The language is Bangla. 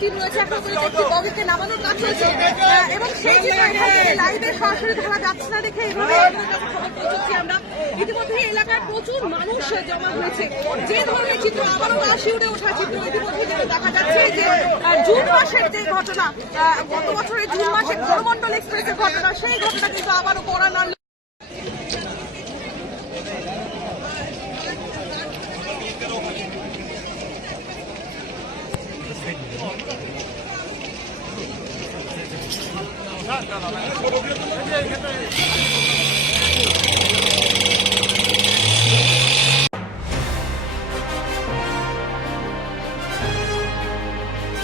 টিম রয়েছে, এখন একটি বগিকে নামানোর কাজ চলছে এবং সেই চিত্র লাইভে সরাসরি দেখা যাচ্ছে না দেখে এইভাবে খবর পৌঁছচ্ছি আমরা। ইতিমধ্যে এলাকার প্রচুর মানুষ জমা হয়েছে। যে ধরনের চিত্র আবারও গা শিউরে ওঠা চিত্র ইতিমধ্যে কিন্তু দেখা যাচ্ছে যে জুন মাসের যে ঘটনা, গত বছরের জুন মাসে করমণ্ডল এক্সপ্রেসের ঘটনা, সেই ঘটনা কিন্তু আবারও কড়া নাড়ল।